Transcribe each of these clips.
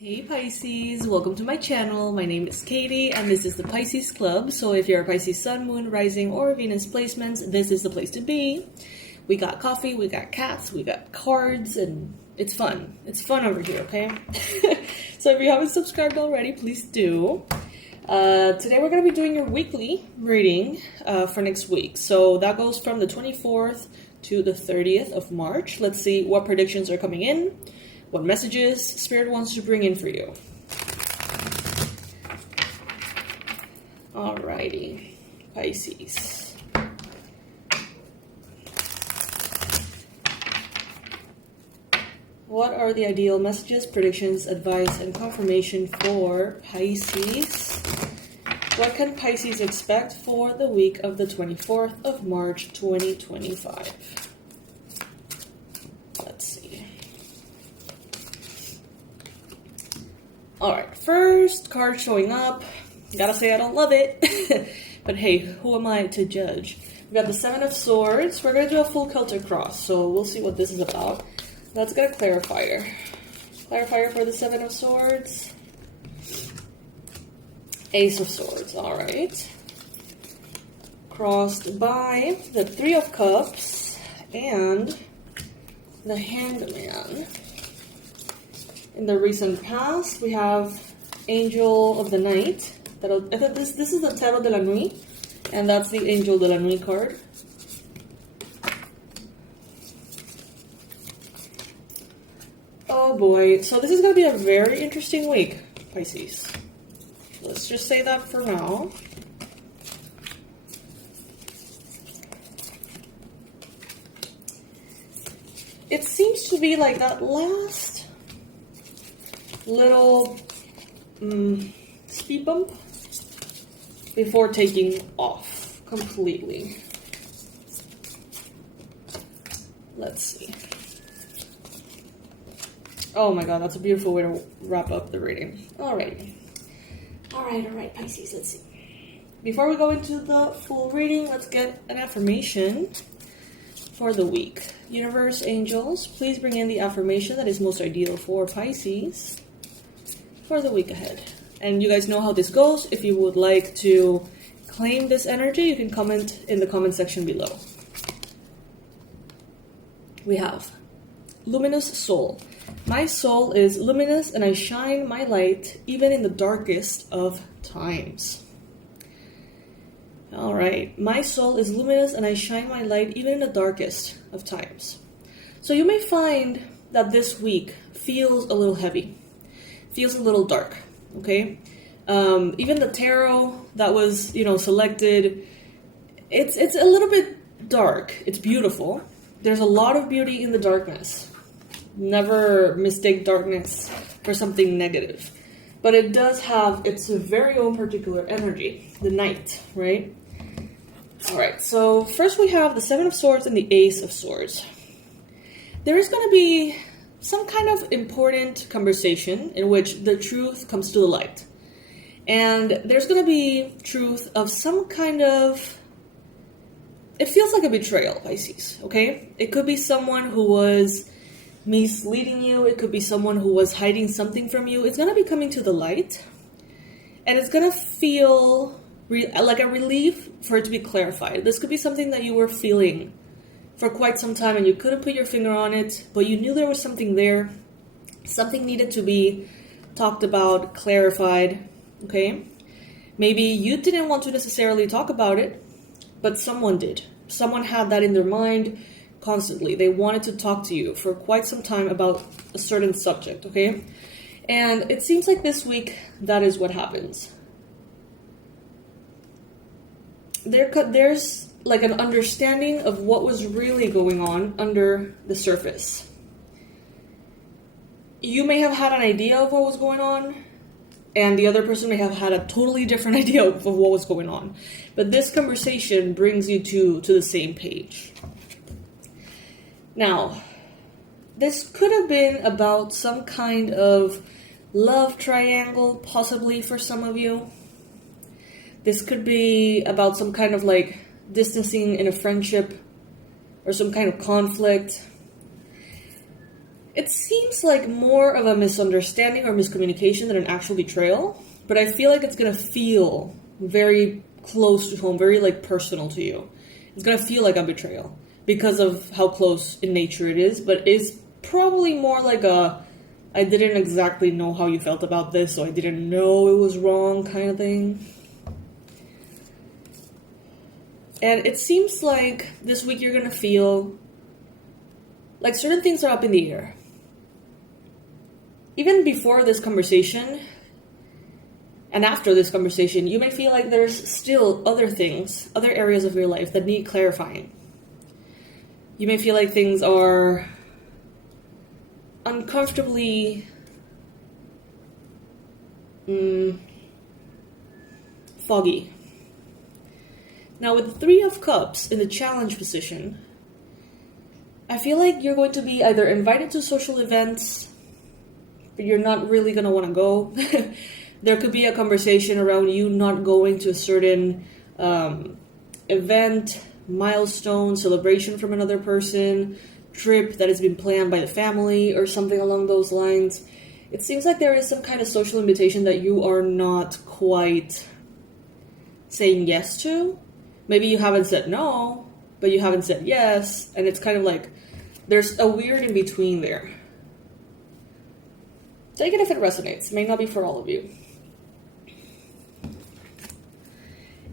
Hey Pisces, welcome to my channel. My name is Katie and this is the Pisces Club. So if you're a Pisces Sun, Moon, Rising, or Venus placements, this is the place to be. We got coffee, we got cats, we got cards, and it's fun. It's fun over here, okay? So if you haven't subscribed already, please do. Today we're going to be doing your weekly reading for next week. So that goes from the 24th to the 30th of March. Let's see what predictions are coming in. What messages Spirit wants to bring in for you. Alrighty, Pisces. What are the ideal messages, predictions, advice, and confirmation for Pisces? What can Pisces expect for the week of the 24th of March, 2025? Let's see. Alright, first card showing up. Gotta say I don't love it. But hey, who am I to judge? We got the Seven of Swords. We're gonna do a full Celtic cross, so we'll see what this is about. Let's get a clarifier. Clarifier for the Seven of Swords. Ace of Swords, alright. Crossed by the Three of Cups and the Hanged Man. In the recent past, we have Angel of the Night. This is the Tarot de la Nuit, and that's the Angel de la Nuit card. Oh boy, so this is going to be a very interesting week, Pisces. Let's just say that for now. It seems to be like that last little speed bump before taking off completely. Let's see. Oh my god, that's a beautiful way to wrap up the reading. Alright, Pisces, let's see. Before we go into the full reading, let's get an affirmation for the week. Universe, angels, please bring in the affirmation that is most ideal for Pisces for the week ahead. And you guys know how this goes. If you would like to claim this energy, you can comment in the comment section below. We have Luminous Soul. My soul is luminous and I shine my light even in the darkest of times. Alright, my soul is luminous and I shine my light even in the darkest of times. So you may find that this week feels a little heavy. Feels a little dark, okay? Even the tarot that was, selected, it's a little bit dark. It's beautiful. There's a lot of beauty in the darkness. Never mistake darkness for something negative. But it does have its very own particular energy, the night, right? Alright, so first we have the Seven of Swords and the Ace of Swords. There is going to be some kind of important conversation in which the truth comes to the light. And there's going to be truth of some kind of... It feels like a betrayal, Pisces, okay? It could be someone who was misleading you. It could be someone who was hiding something from you. It's going to be coming to the light. And it's going to feel like a relief for it to be clarified. This could be something that you were feeling for quite some time and you couldn't put your finger on it, but you knew there was something there. Something needed to be talked about, clarified, okay? Maybe you didn't want to necessarily talk about it, but someone did. Someone had that in their mind constantly. They wanted to talk to you for quite some time about a certain subject, okay? And it seems like this week, that is what happens. There's like an understanding of what was really going on under the surface. You may have had an idea of what was going on, and the other person may have had a totally different idea of what was going on. But this conversation brings you to the same page. Now, this could have been about some kind of love triangle, possibly for some of you. This could be about some kind of like distancing in a friendship or some kind of conflict. It seems like more of a misunderstanding or miscommunication than an actual betrayal, but I feel like it's going to feel very close to home, very like personal to you. It's going to feel like a betrayal because of how close in nature it is, but it's probably more like a I didn't exactly know how you felt about this, so I didn't know it was wrong kind of thing. And it seems like this week you're going to feel like certain things are up in the air. Even before this conversation and after this conversation, you may feel like there's still other things, other areas of your life that need clarifying. You may feel like things are uncomfortably foggy. Now, with the Three of Cups in the challenge position, I feel like you're going to be either invited to social events, but you're not really going to want to go. There could be a conversation around you not going to a certain event, milestone, celebration from another person, trip that has been planned by the family, or something along those lines. It seems like there is some kind of social invitation that you are not quite saying yes to. Maybe you haven't said no, but you haven't said yes, and it's kind of like there's a weird in between there. Take it if it resonates. It may not be for all of you.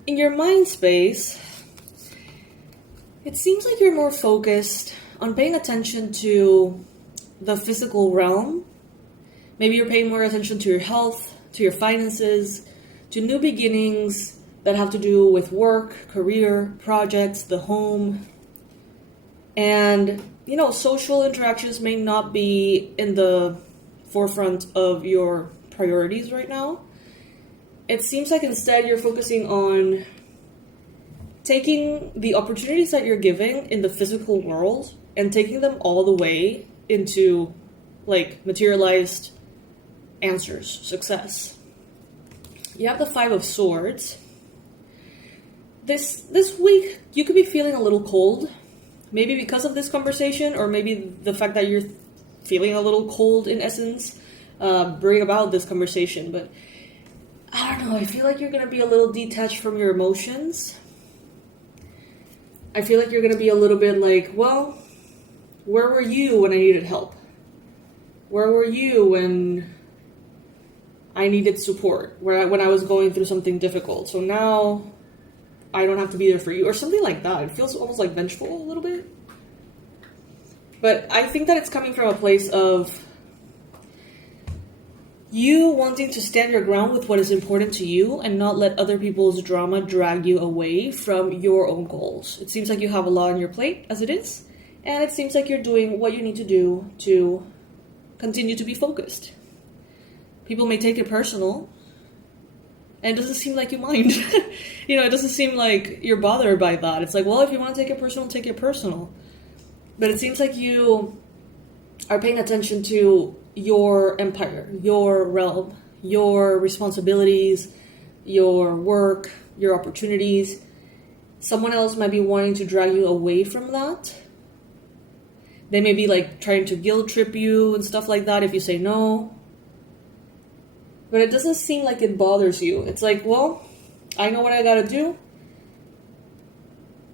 In your mind space, it seems like you're more focused on paying attention to the physical realm. Maybe you're paying more attention to your health, to your finances, to new beginnings that have to do with work, career, projects, the home. And, social interactions may not be in the forefront of your priorities right now. It seems like instead you're focusing on taking the opportunities that you're giving in the physical world and taking them all the way into materialized answers, success. You have the Five of Swords. This week you could be feeling a little cold, maybe because of this conversation, or maybe the fact that you're feeling a little cold in essence bring about this conversation. But I don't know, I feel like you're going to be a little detached from your emotions. I feel like you're going to be a little bit like, well, where were you when I needed help? Where were you when I needed support? When I was going through something difficult? So now I don't have to be there for you, or something like that. It feels almost like vengeful a little bit. But I think that it's coming from a place of you wanting to stand your ground with what is important to you and not let other people's drama drag you away from your own goals. It seems like you have a lot on your plate as it is, and it seems like you're doing what you need to do to continue to be focused. People may take it personal, and it doesn't seem like you mind. It doesn't seem like you're bothered by that. It's like, well, if you want to take it personal, take it personal. But it seems like you are paying attention to your empire, your realm, your responsibilities, your work, your opportunities. Someone else might be wanting to drag you away from that. They may be trying to guilt trip you and stuff like that if you say no. But it doesn't seem like it bothers you. It's like, well, I know what I gotta do.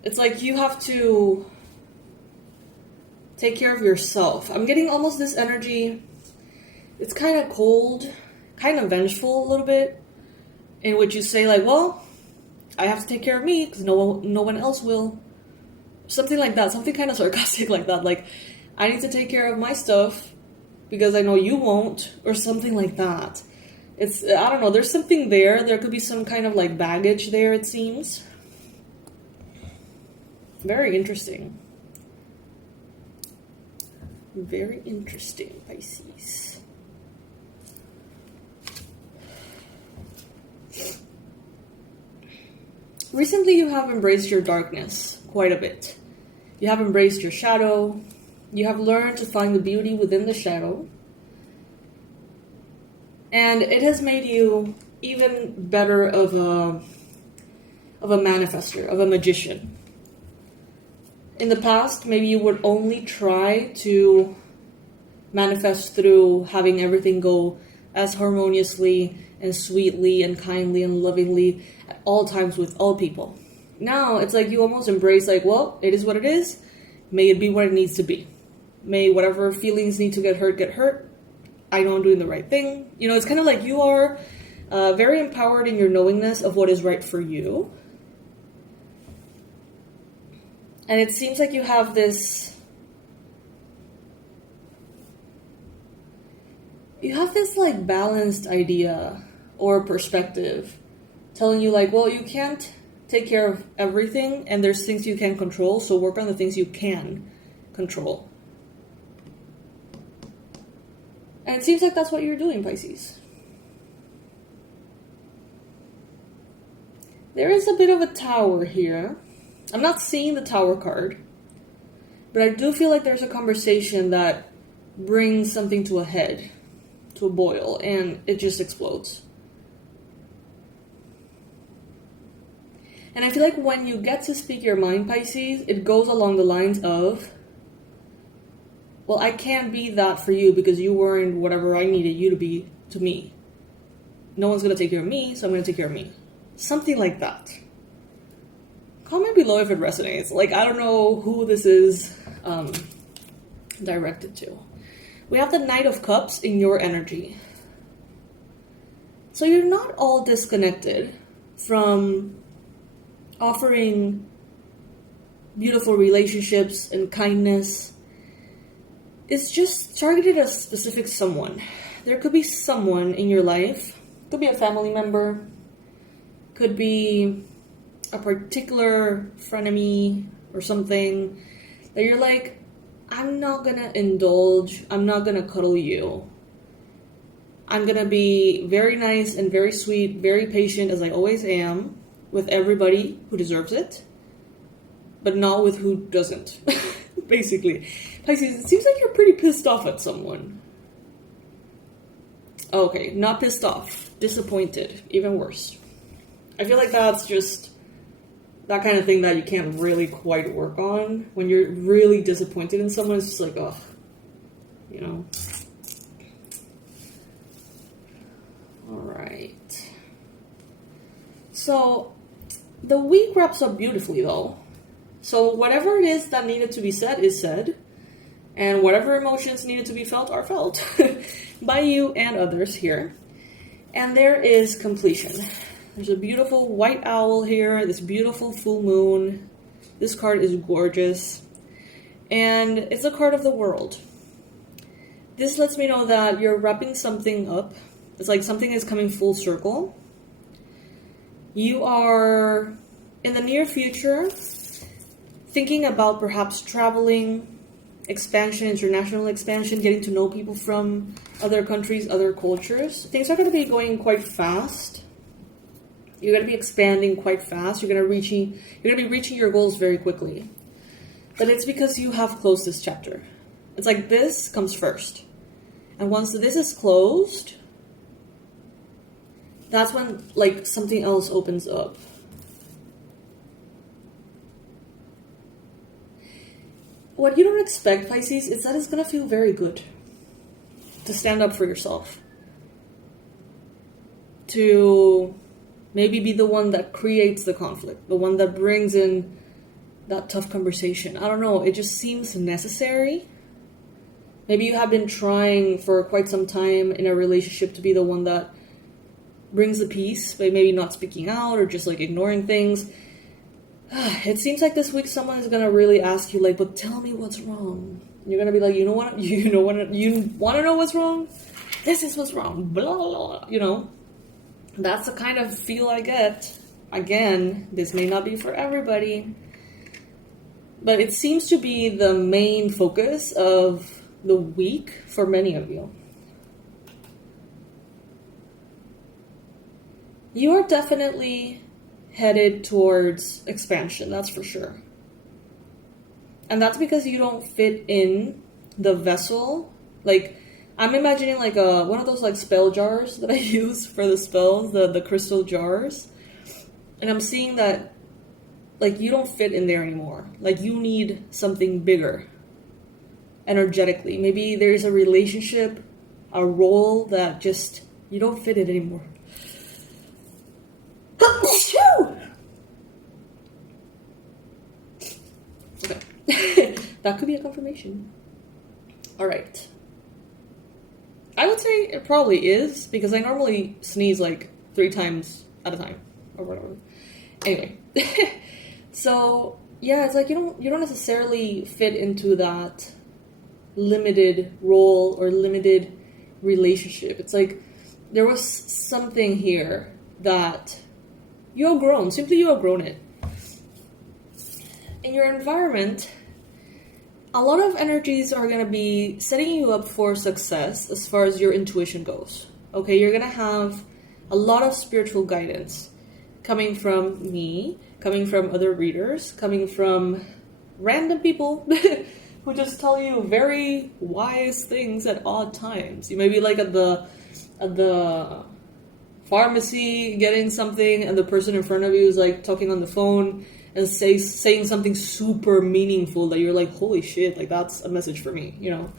It's like you have to take care of yourself. I'm getting almost this energy. It's kind of cold, kind of vengeful a little bit, in which you say well, I have to take care of me because no one else will. Something like that, something kind of sarcastic like that. I need to take care of my stuff because I know you won't, or something like that. I don't know, there's something there. There could be some kind of baggage there, it seems. Very interesting. Very interesting, Pisces. Recently you have embraced your darkness quite a bit. You have embraced your shadow. You have learned to find the beauty within the shadow. And it has made you even better of a manifester, of a magician. In the past, maybe you would only try to manifest through having everything go as harmoniously and sweetly and kindly and lovingly at all times with all people. Now it's like you almost embrace like, well, it is what it is. May it be what it needs to be. May whatever feelings need to get hurt, get hurt. I know I'm doing the right thing. You know, it's kind of like you are very empowered in your knowingness of what is right for you. And it seems like you have this like balanced idea or perspective telling you like, well, you can't take care of everything and there's things you can't control, so work on the things you can control. And it seems like that's what you're doing, Pisces. There is a bit of a tower here. I'm not seeing the tower card, but I do feel like there's a conversation that brings something to a head, to a boil, and it just explodes. And I feel like when you get to speak your mind, Pisces, it goes along the lines of, well, I can't be that for you because you weren't whatever I needed you to be to me. No one's going to take care of me, so I'm going to take care of me. Something like that. Comment below if it resonates. Like, I don't know who this is directed to. We have the Knight of Cups in your energy. So you're not all disconnected from offering beautiful relationships and kindness. It's just targeted at a specific someone. There could be someone in your life. Could be a family member. Could be a particular frenemy or something that you're like, I'm not gonna indulge. I'm not gonna cuddle you. I'm gonna be very nice and very sweet, very patient as I always am with everybody who deserves it, but not with who doesn't. Basically. Pisces, it seems like you're pretty pissed off at someone. Okay, not pissed off. Disappointed. Even worse. I feel like that's just that kind of thing that you can't really quite work on. When you're really disappointed in someone, it's just like, ugh. You know? Alright. So, the week wraps up beautifully, though. So, whatever it is that needed to be said is said. And whatever emotions needed to be felt are felt. By you and others here. And there is completion. There's a beautiful white owl here. This beautiful full moon. This card is gorgeous. And it's a card of the world. This lets me know that you're wrapping something up. It's like something is coming full circle. You are, in the near future, thinking about perhaps traveling, expansion, international expansion, getting to know people from other countries, other cultures. Things are going to be going quite fast. You're going to be expanding quite fast. You're going to be reaching your goals very quickly. But it's because you have closed this chapter. It's like this comes first. And once this is closed, that's when like something else opens up. What you don't expect, Pisces, is that it's going to feel very good to stand up for yourself. To maybe be the one that creates the conflict, the one that brings in that tough conversation. I don't know, it just seems necessary. Maybe you have been trying for quite some time in a relationship to be the one that brings the peace, but maybe not speaking out or just like ignoring things. It seems like this week someone is gonna really ask you like, but tell me what's wrong. And you're gonna be like, you want to know what's wrong? This is what's wrong. Blah, blah, blah. You know, that's the kind of feel I get. Again, this may not be for everybody, but it seems to be the main focus of the week for many of you. You are definitely headed towards expansion, that's for sure. And that's because you don't fit in the vessel. Like, I'm imagining like one of those like spell jars that I use for the spells, the crystal jars. And I'm seeing that like you don't fit in there anymore. Like you need something bigger. energetically. Maybe there's a relationship, a role that just, you don't fit it anymore. Okay. That could be a confirmation. All right. I would say it probably is, because I normally sneeze like 3 times at a time or whatever. Anyway. So yeah, it's like you don't necessarily fit into that limited role or limited relationship. It's like there was something here that you outgrown. Simply you outgrown it. In your environment, a lot of energies are going to be setting you up for success as far as your intuition goes. Okay, you're going to have a lot of spiritual guidance coming from me, coming from other readers, coming from random people who just tell you very wise things at odd times. You may be like at the pharmacy getting something, and the person in front of you is like talking on the phone and saying something super meaningful that you're like, holy shit, like that's a message for me, you know.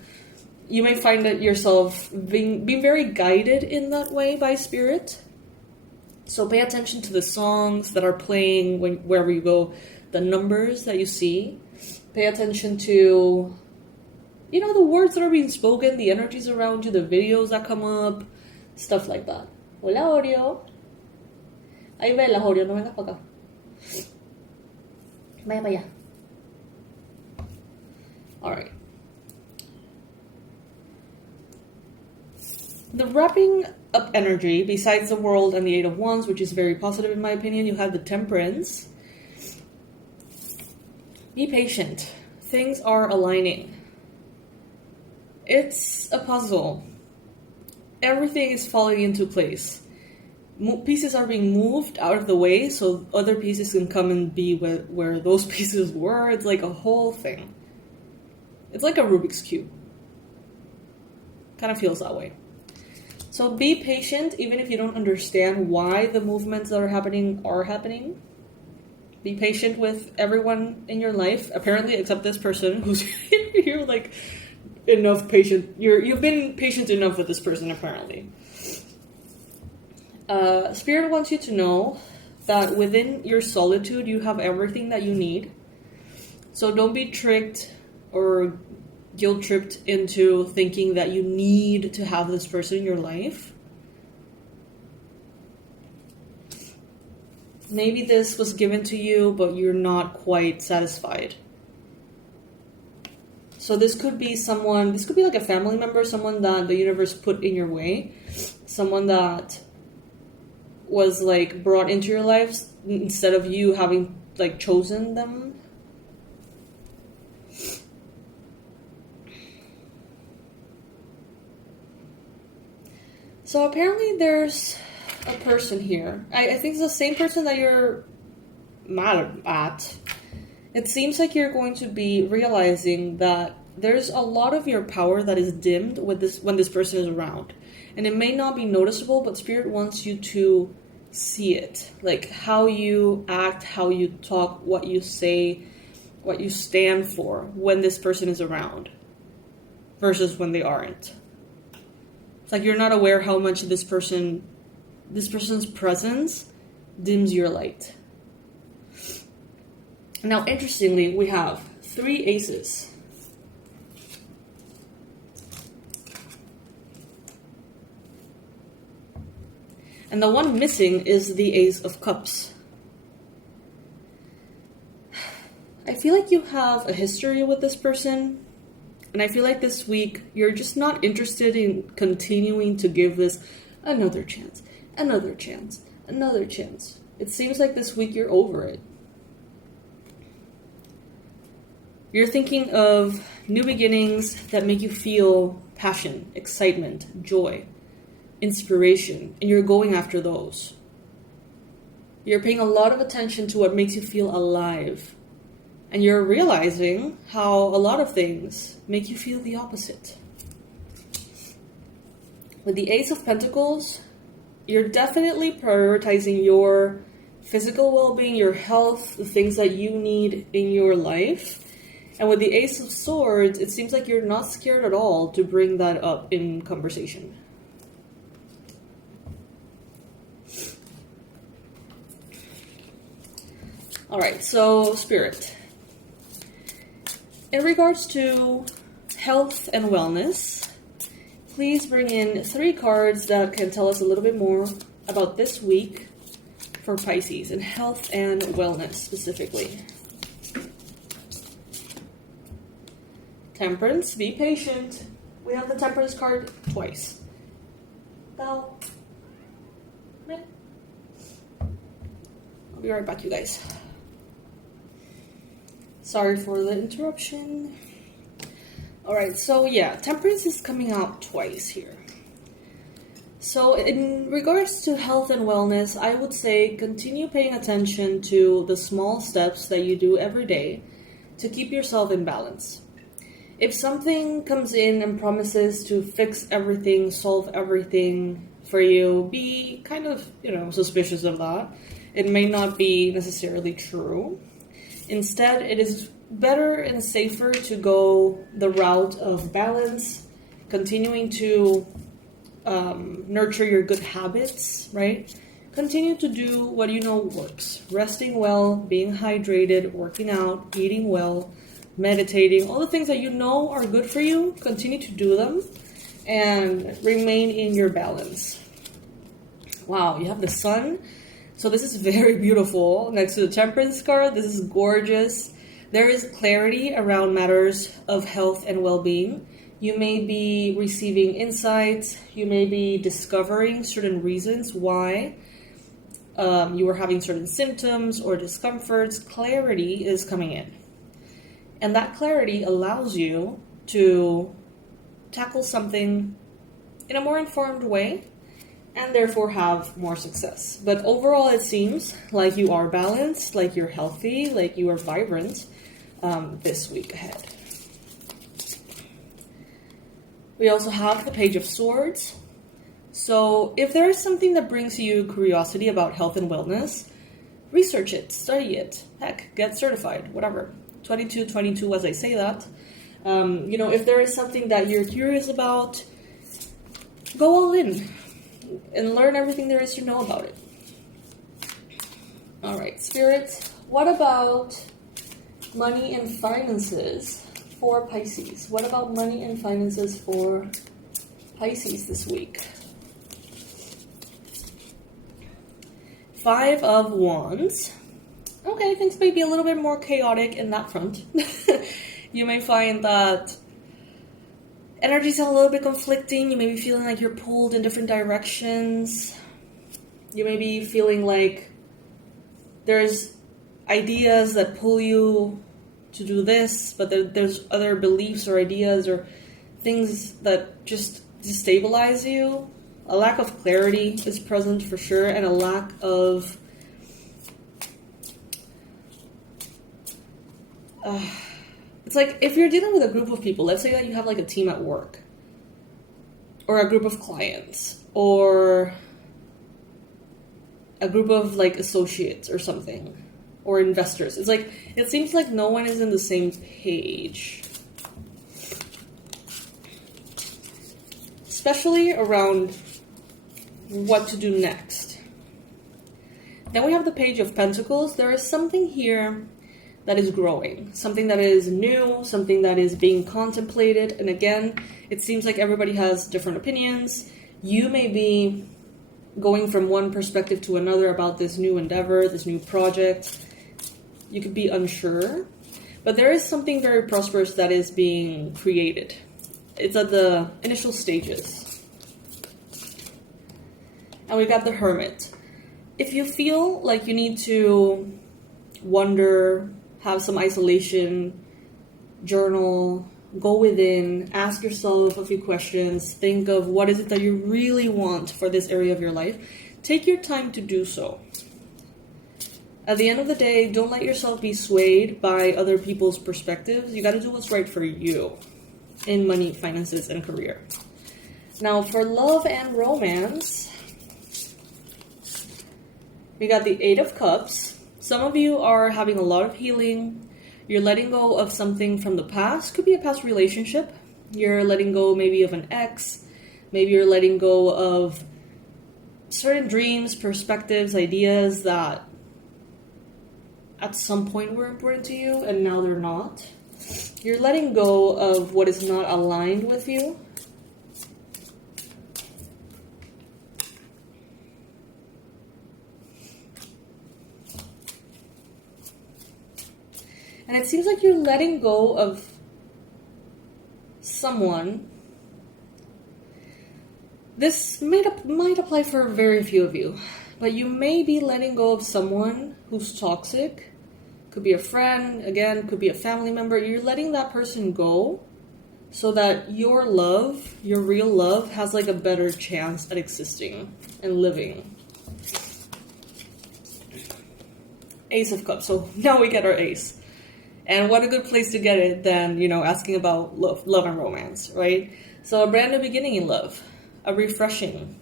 You may find that yourself being very guided in that way by spirit. So pay attention to the songs that are playing wherever you go, the numbers that you see. Pay attention to, you know, the words that are being spoken, the energies around you, the videos that come up, stuff like that. Hola, Oreo. Ahí velas, Oreo, no vengas para acá. Vaya para allá. Alright. The wrapping up energy, besides the World and the Eight of Wands, which is very positive in my opinion, you have the Temperance. Be patient. Things are aligning. It's a puzzle. Everything is falling into place. Pieces are being moved out of the way so other pieces can come and be where those pieces were. It's like a whole thing. It's like a Rubik's Cube. Kind of feels that way. So be patient, even if you don't understand why the movements that are happening. Be patient with everyone in your life, apparently, except this person who's you're like enough patient. You've been patient enough with this person, apparently. Spirit wants you to know that within your solitude, you have everything that you need. So don't be tricked or guilt-tripped into thinking that you need to have this person in your life. Maybe this was given to you, but you're not quite satisfied. So this could be like a family member, someone that the universe put in your way, someone that was like brought into your life instead of you having like chosen them. So apparently there's a person here. I think it's the same person that you're mad at. It seems like you're going to be realizing that there's a lot of your power that is dimmed with when this person is around. And it may not be noticeable, but Spirit wants you to see it. Like how you act, how you talk, what you say, what you stand for when this person is around versus when they aren't. It's like you're not aware how much this person's presence dims your light. Now, interestingly, we have 3 aces. And the one missing is the Ace of Cups. I feel like you have a history with this person. And I feel like this week, you're just not interested in continuing to give this another chance, another chance, another chance. It seems like this week you're over it. You're thinking of new beginnings that make you feel passion, excitement, joy, inspiration, and you're going after those. You're paying a lot of attention to what makes you feel alive. And you're realizing how a lot of things make you feel the opposite. With the Ace of Pentacles, you're definitely prioritizing your physical well-being, your health, the things that you need in your life. And with the Ace of Swords, it seems like you're not scared at all to bring that up in conversation. All right, so Spirit. In regards to health and wellness, please bring in 3 cards that can tell us a little bit more about this week for Pisces in health and wellness specifically. Temperance, be patient. We have the Temperance card twice. I'll be right back, you guys. Sorry for the interruption. Alright, so yeah, Temperance is coming out twice here. So in regards to health and wellness, I would say continue paying attention to the small steps that you do every day to keep yourself in balance. If something comes in and promises to fix everything, solve everything for you, be kind of, suspicious of that. It may not be necessarily true. Instead, it is better and safer to go the route of balance, continuing to nurture your good habits, right? Continue to do what you know works. Resting well, being hydrated, working out, eating well, meditating, all the things that you know are good for you, continue to do them and remain in your balance. Wow, you have the Sun. So this is very beautiful. Next to the Temperance card, this is gorgeous. There is clarity around matters of health and well-being. You may be receiving insights. You may be discovering certain reasons why you are having certain symptoms or discomforts. Clarity is coming in. And that clarity allows you to tackle something in a more informed way and therefore have more success. But overall, it seems like you are balanced, like you're healthy, like you are vibrant this week ahead. We also have the Page of Swords. So if there is something that brings you curiosity about health and wellness, research it, study it, heck, get certified, whatever. 22 as I say that. If there is something that you're curious about, go all in and learn everything there is to know about it. All right, Spirit, what about money and finances for Pisces? What about money and finances for Pisces this week? 5 of Wands. Okay, things may be a little bit more chaotic in that front. You may find that energies are a little bit conflicting. You may be feeling like you're pulled in different directions. You may be feeling like there's ideas that pull you to do this, but there's other beliefs or ideas or things that just destabilize you. A lack of clarity is present for sure, and a lack of it's like if you're dealing with a group of people, let's say that you have like a team at work or a group of clients or a group of like associates or something or investors. It's like it seems like no one is in the same page, especially around what to do next. Then we have the Page of Pentacles. There is something here that is growing, something that is new, something that is being contemplated. And again, it seems like everybody has different opinions. You may be going from one perspective to another about this new endeavor, this new project. You could be unsure, but there is something very prosperous that is being created. It's at the initial stages. And we got the Hermit. If you feel like you need to wonder, have some isolation, journal, go within, ask yourself a few questions, think of what is it that you really want for this area of your life. Take your time to do so. At the end of the day, don't let yourself be swayed by other people's perspectives. You got to do what's right for you in money, finances, and career. Now, for love and romance, we got the 8 of Cups. Some of you are having a lot of healing. You're letting go of something from the past. Could be a past relationship. You're letting go maybe of an ex. Maybe you're letting go of certain dreams, perspectives, ideas that at some point were important to you and now they're not. You're letting go of what is not aligned with you. And it seems like you're letting go of someone. This might apply for very few of you, but you may be letting go of someone who's toxic. Could be a friend, again, could be a family member. You're letting that person go so that your love, your real love, has like a better chance at existing and living. Ace of Cups. So now we get our ace. And what a good place to get it than, asking about love and romance, right? So a brand new beginning in love, a refreshing.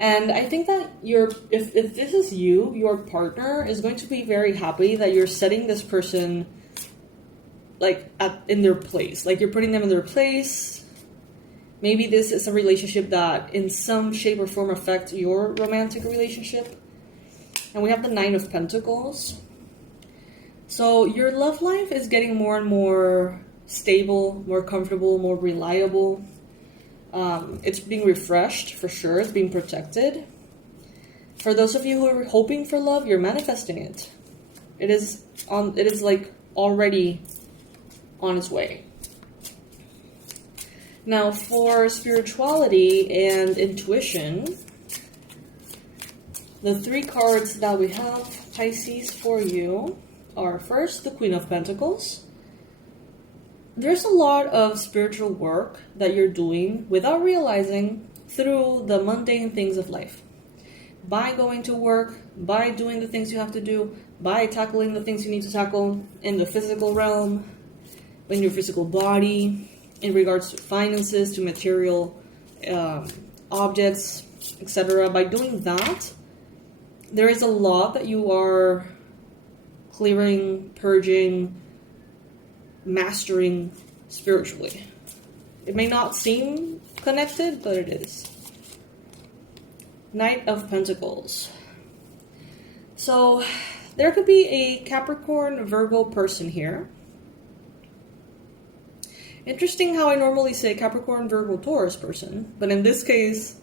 And I think that if this is you, your partner is going to be very happy that you're setting this person in their place. Like you're putting them in their place. Maybe this is a relationship that in some shape or form affects your romantic relationship. And we have the Nine of Pentacles. So your love life is getting more and more stable, more comfortable, more reliable. It's being refreshed for sure. It's being protected. For those of you who are hoping for love, you're manifesting it. It is like already on its way. Now for spirituality and intuition, the three cards that we have, Pisces, for you are first the Queen of Pentacles. There's a lot of spiritual work that you're doing without realizing through the mundane things of life. By going to work, by doing the things you have to do, by tackling the things you need to tackle in the physical realm, in your physical body, in regards to finances, to material objects, etc. By doing that, there is a lot that you are clearing, purging, mastering spiritually. It may not seem connected, but it is. Knight of Pentacles. So there could be a Capricorn, Virgo person here. Interesting how I normally say Capricorn, Virgo, Taurus person, but in this case,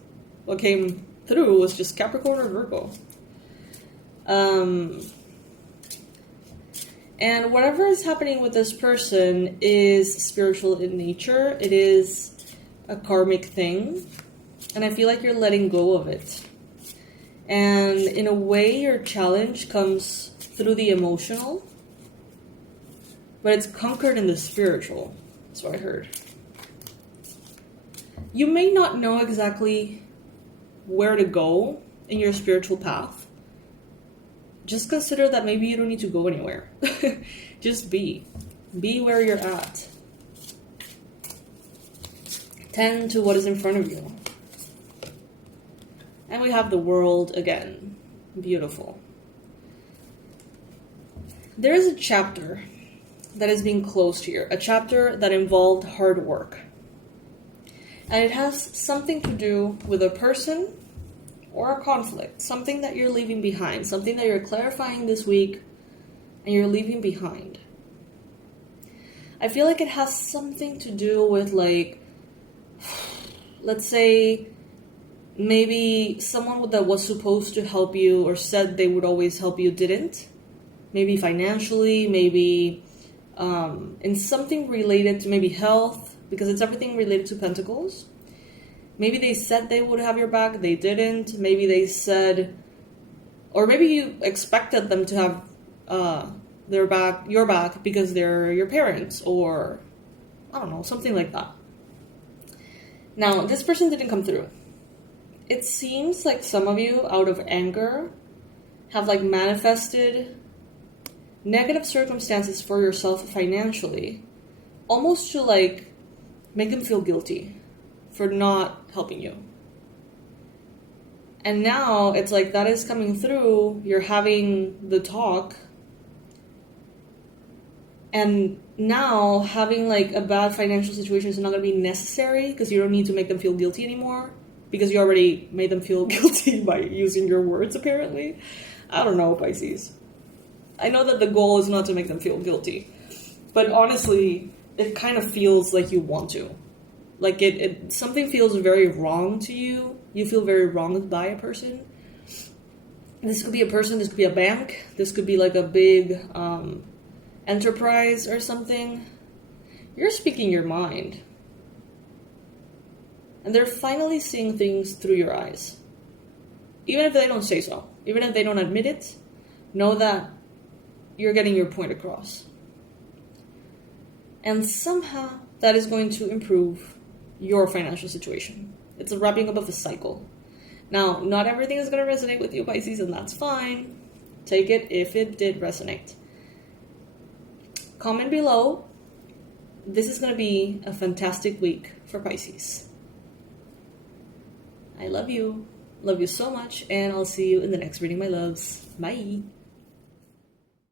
what came through was just Capricorn or Virgo. And whatever is happening with this person is spiritual in nature. It is a karmic thing. And I feel like you're letting go of it. And in a way, your challenge comes through the emotional. But it's conquered in the spiritual. That's what I heard. You may not know exactly where to go in your spiritual path. Just consider that maybe you don't need to go anywhere. Just be. Be where you're at. Tend to what is in front of you. And we have the World again. Beautiful. There is a chapter that is being closed here. A chapter that involved hard work. And it has something to do with a person or a conflict, something that you're leaving behind, something that you're clarifying this week and you're leaving behind. I feel like it has something to do with let's say maybe someone that was supposed to help you or said they would always help you didn't. Maybe financially, maybe in something related to maybe health, because it's everything related to Pentacles. Maybe they said they would have your back, they didn't. Maybe they said, or maybe you expected them to have your back because they're your parents, or I don't know, something like that. Now, this person didn't come through. It seems like some of you, out of anger, have manifested negative circumstances for yourself financially, almost to make them feel guilty for not helping you. And now it's that is coming through, you're having the talk, And now having like a bad financial situation is not going to be necessary because you don't need to make them feel guilty anymore because you already made them feel guilty by using your words, apparently. I don't know, Pisces. I know that the goal is not to make them feel guilty, but honestly, it kind of feels like you want to. Like something feels very wrong to you. You feel very wronged by a person. This could be a person, this could be a bank, this could be like a big enterprise or something. You're speaking your mind. And they're finally seeing things through your eyes. Even if they don't say so, even if they don't admit it, know that you're getting your point across. And somehow that is going to improve your financial situation. It's a wrapping up of the cycle. Now, not everything is going to resonate with you, Pisces, and that's fine. Take it if it did resonate. Comment below. This is going to be a fantastic week for Pisces. I love you. Love you so much, and I'll see you in the next reading, my loves. Bye.